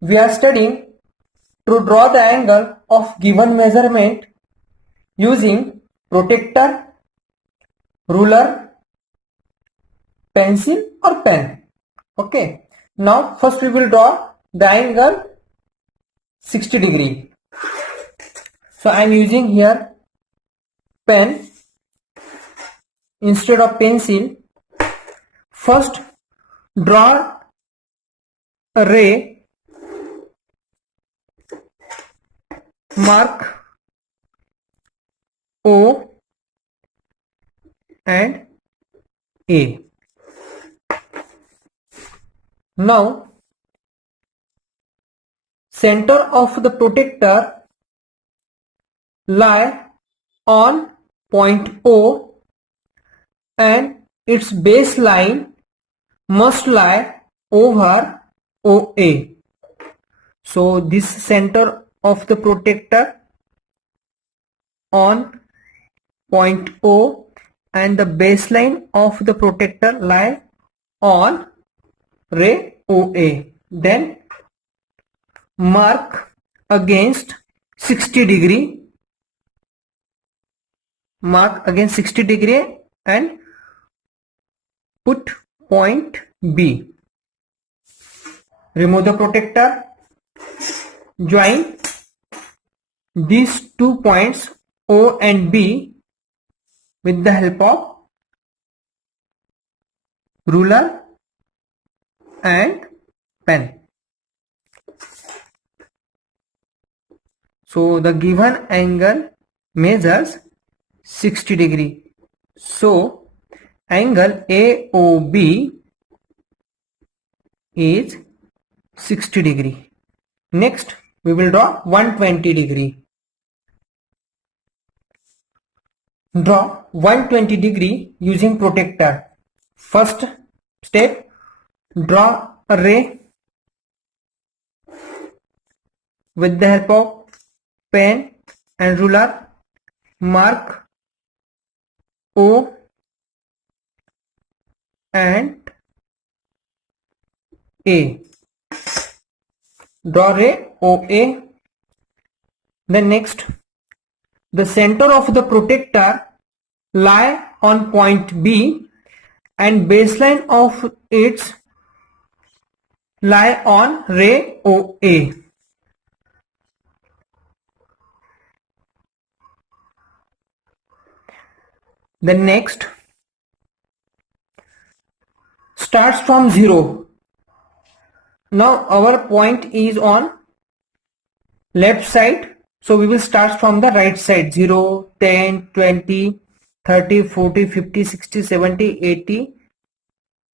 We are studying to draw the angle of given measurement using protractor, ruler, pencil or pen. Okay. Now first we will draw the angle 60 degree. So I am using here pen instead of pencil. First draw a ray, mark O and A. Now center of the protractor lie on point O and its baseline must lie over OA. So this center of the protractor on point O and the baseline of the protractor lie on ray OA. Then mark against 60 degree. Mark against 60 degree and put point B. Remove the protractor. Join these 2 points O and B with the help of ruler and pen. So the given angle measures 60 degree. So angle AOB is 60 degree. Next we will draw 120 degree. Draw 120 degree using protractor. First step, draw a ray with the help of pen and ruler. Mark O and A. Draw ray OA. Then next, the center of the protractor lie on point B and baseline of its lie on ray OA. Then next, starts from 0. Now our point is on left side, so we will start from the right side. 0, 10, 20, 30, 40, 50, 60, 70, 80,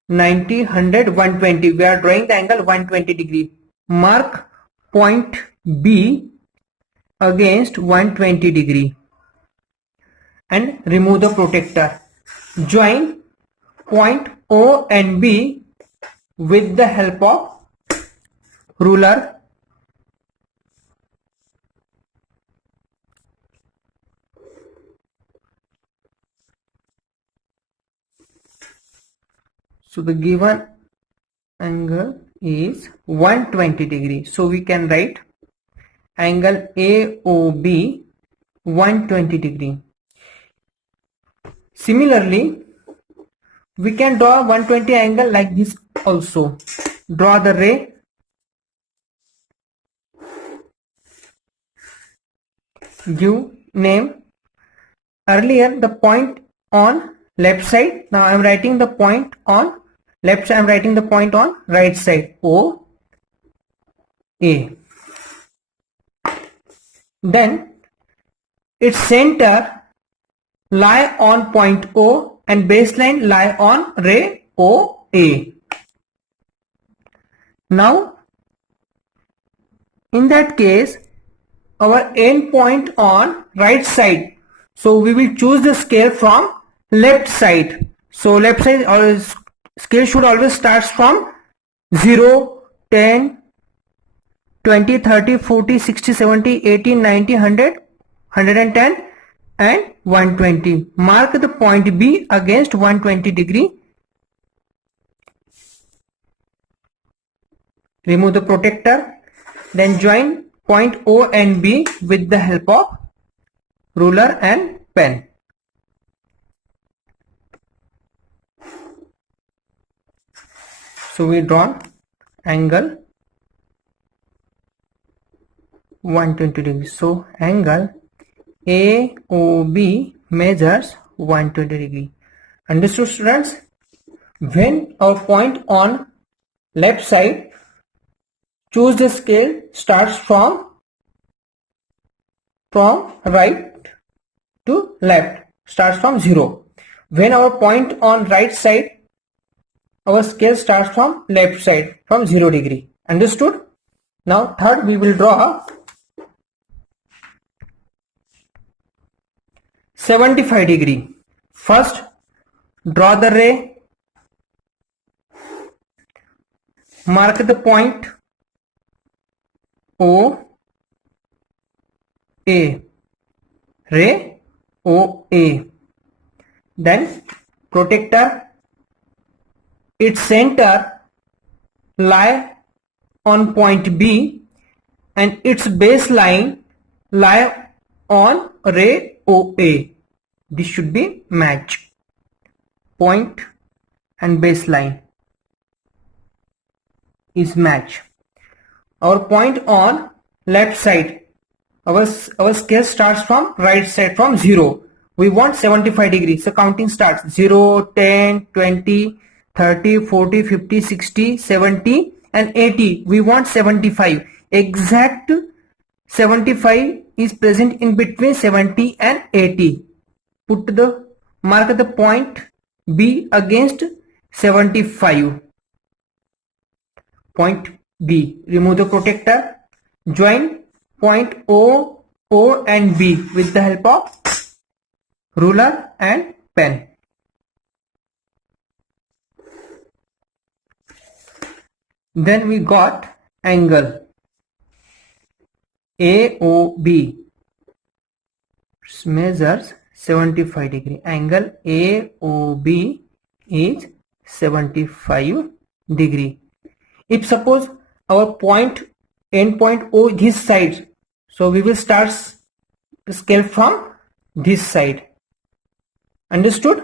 90, 100, 120. We are drawing the angle 120 degree. Mark point B against 120 degree and remove the protractor. Join point O and B with the help of ruler So the given angle is 120 degree. So we can write angle AOB 120 degree. Similarly, we can draw 120 angle like this also. Draw the ray. Give name. Earlier the point on left side. Now I am writing the point on left side. I am writing the point on right side. O A. Then its center lie on point O and baseline lie on ray OA. Now in that case our end point on right side, so we will choose the scale from left side. So left side or scale should always start from 0, 10, 20, 30, 40, 60, 70, 80, 90, 100, 110 and 120. Mark the point B against 120 degree. Remove the protractor. Then join point O and B with the help of ruler and pen. So we draw angle 120 degrees. So angle AOB measures 120 degree. Understood, students? When our point on left side, choose the scale starts from right to left, starts from 0. When our point on right side, our scale starts from left side from 0 degree. Understood? Now third, we will draw 75 degree. First, draw the ray, mark the point O A, ray O A. Then protractor, its center lie on point B and its baseline lie on ray OA. This should be match. Point and baseline is match. Our point on left side, our scale starts from right side from 0. We want 75 degrees. So counting starts 0, 10, 20, 30, 40, 50, 60, 70 and 80. We want 75. Exact 75 is present in between 70 and 80. Mark the point B against 75. Point B. Remove the protractor. Join point O and B with the help of ruler and pen. Then we got angle AOB measures 75 degree. Angle AOB is 75 degree. If suppose our end point O this side, so we will start the scale from this side. Understood?